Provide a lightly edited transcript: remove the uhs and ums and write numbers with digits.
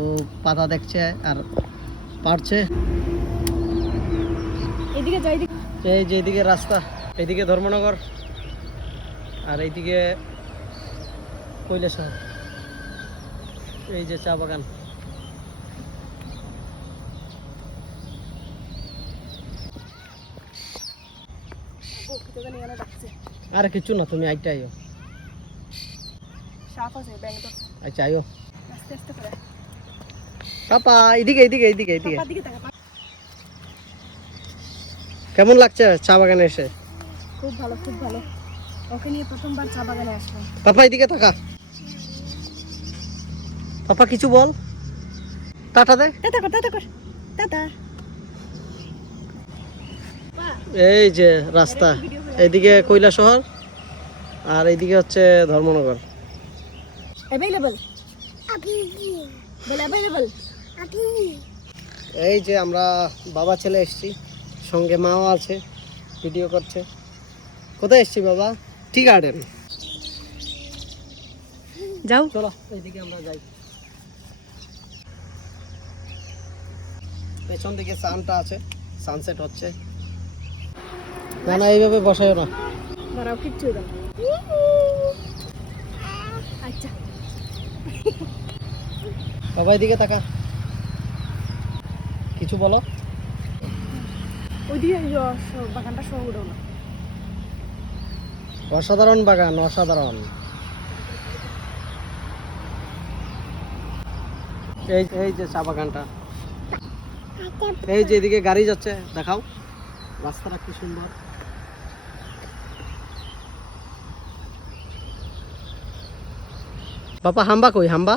ও পাতা দেখছে আর পারছে। এদিকে যাই, এই যে এদিকে রাস্তা, এদিকে ধর্মনগর আর এইদিকে কৈলাসহর। এই যে চা বাগান। আর কিছু না, তুমি আইটা আইও। সাপ আছে, ব্যাঙ তো আচ্ছা আইও আস্তে আস্তে করে। পাপা এদিকে এদিকে এদিকে এদিকে। পাপার দিকে তাকা। কেমন লাগছে চা বাগানে এসে? খুব ভালো, খুব ভালো। ওকে নিয়ে প্রথমবার চা বাগানে আসলাম। পাপা এদিকে তাকা। পাপা কিছু বল, টাটা দে। টাটা কর, টাটা কর, টাটা। এই যে রাস্তা, এদিকে কৈলাসহর আর এইদিকে হচ্ছে ধর্মনগর। অ্যাভেলেবল আপনি বল, অ্যাভেলেবল আপনি। এই যে আমরা বাবা ছেলে এসছি, সঙ্গে মাও আছে, ভিডিও করছে। কোথায় এসছি বাবা? Tea garden. যাও, চলো এইদিকে আমরা যাই। পেছন দিকে সানটা আছে, সানসেট হচ্ছে। না না এইভাবে বসাইও না। দাঁড়াও, কিচ্ছু দাও। আচ্ছা, বাবা এদিকে তাকা, কিছু বলো। ওইদিকে বাগানটা সহ উঠো না। অসাধারণ বাগান, অসাধারণ। এই এই যে চা বাগানটা, এই যে এদিকে গাড়ি যাচ্ছে, দেখাও রাস্তাটা কি সুন্দর। বাবা হাম্বা কই হাম্বা?